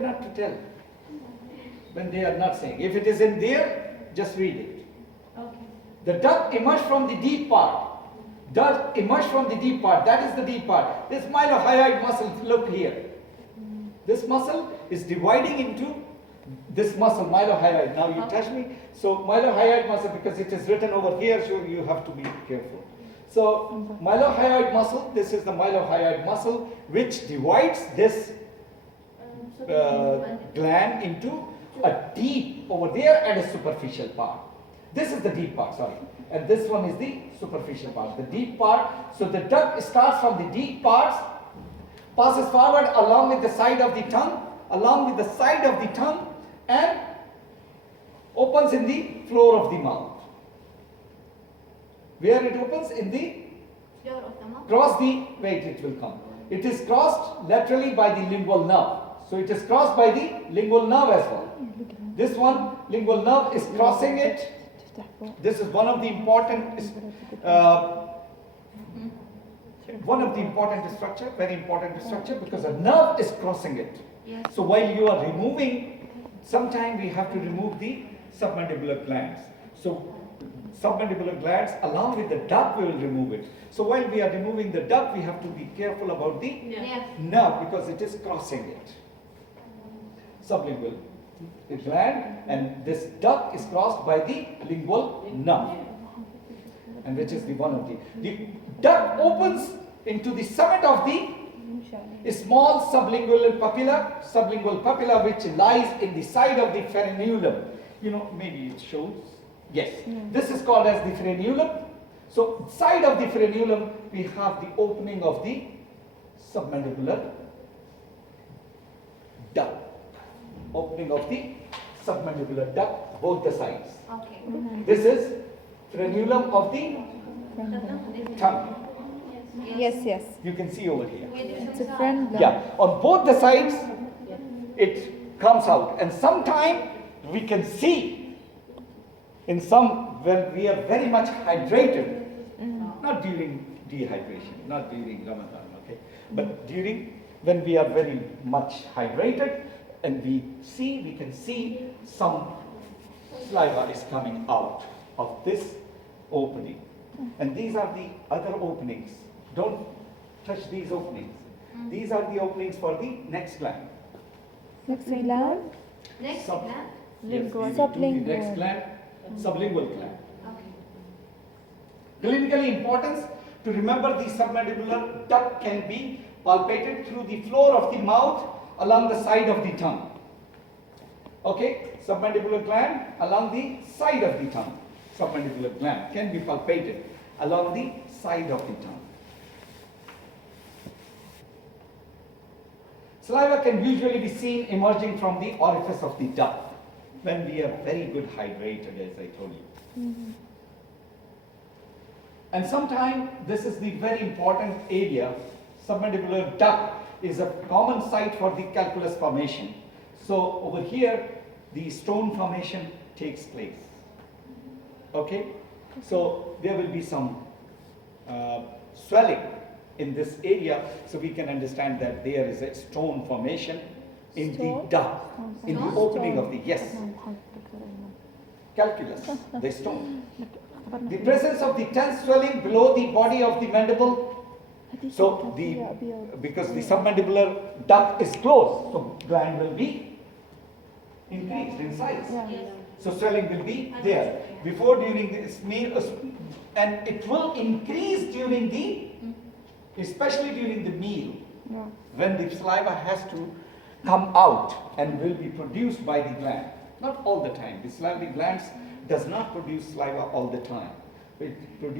not to tell when they are not saying. If it is in there, just read it. Okay. The duct emerged from the deep part. Duct emerged from the deep part. That is the deep part. This mylohyoid muscle, look here. This muscle is dividing into this muscle, mylohyoid. Now you touch me. So mylohyoid muscle, because it is written over here, so you have to be careful. So mylohyoid muscle, this is the mylohyoid muscle, which divides this gland into a deep over there and a superficial part. This is the deep part, sorry. And this one is the superficial part, the deep part. So the duct starts from the deep parts, passes forward along with the side of the tongue, and opens in the floor of the mouth. Where it opens? In the Floor of the mouth. cross the, wait, it will come. It is crossed laterally by the lingual nerve. So it is crossed by the lingual nerve as well. This one, lingual nerve, is crossing it. This is one of the important structure, very important structure, because a nerve is crossing it. Yes. So while you are removing, sometimes we have to remove the submandibular glands. So submandibular glands, along with the duct, we will remove it. So while we are removing the duct, we have to be careful about the nerve, because it is crossing it. Sublingual gland, and this duct is crossed by the lingual nerve, and which is the one of the duct opens into the summit of the small sublingual papilla, which lies in the side of the frenulum. You know, maybe it shows. Yes, this is called as the frenulum. So side of the frenulum, we have the opening of the submandibular duct. Opening of the submandibular duct, both the sides. Okay. This is frenulum of the tongue. Yes. You can see over here. It's a friend. Yeah, on both the sides, it comes out. And sometime we can see in some, when we are very much hydrated, not during dehydration, not during Ramadan, okay, but during when we are very much hydrated, and we can see some saliva is coming out of this opening. And these are the other openings. Don't touch these openings. These are the openings for the next gland. Next gland. Next Sub- gland. Yes, we will do the Sublingual. next gland, sublingual gland. Okay. Clinically importance to remember the submandibular duct can be palpated through the floor of the mouth along the side of the tongue. Okay, submandibular gland along the side of the tongue. Submandibular gland can be palpated along the side of the tongue. Saliva can usually be seen emerging from the orifice of the duct when we are very good hydrated, as I told you. And sometimes this is the very important area. Submandibular duct is a common site for the calculus formation. So over here, the stone formation takes place. Okay? So there will be some swelling in this area, so we can understand that there is a stone formation in the duct, in the opening of the, yes, calculus, the stone. The presence of the tense swelling below the body of the mandible. So because the submandibular duct is closed, so gland will be increased in size. Yes. So swelling will be there before, during this meal, and it will increase during the, especially during the meal, when the saliva has to come out and will be produced by the gland. Not all the time. The salivary glands does not produce saliva all the time. It produces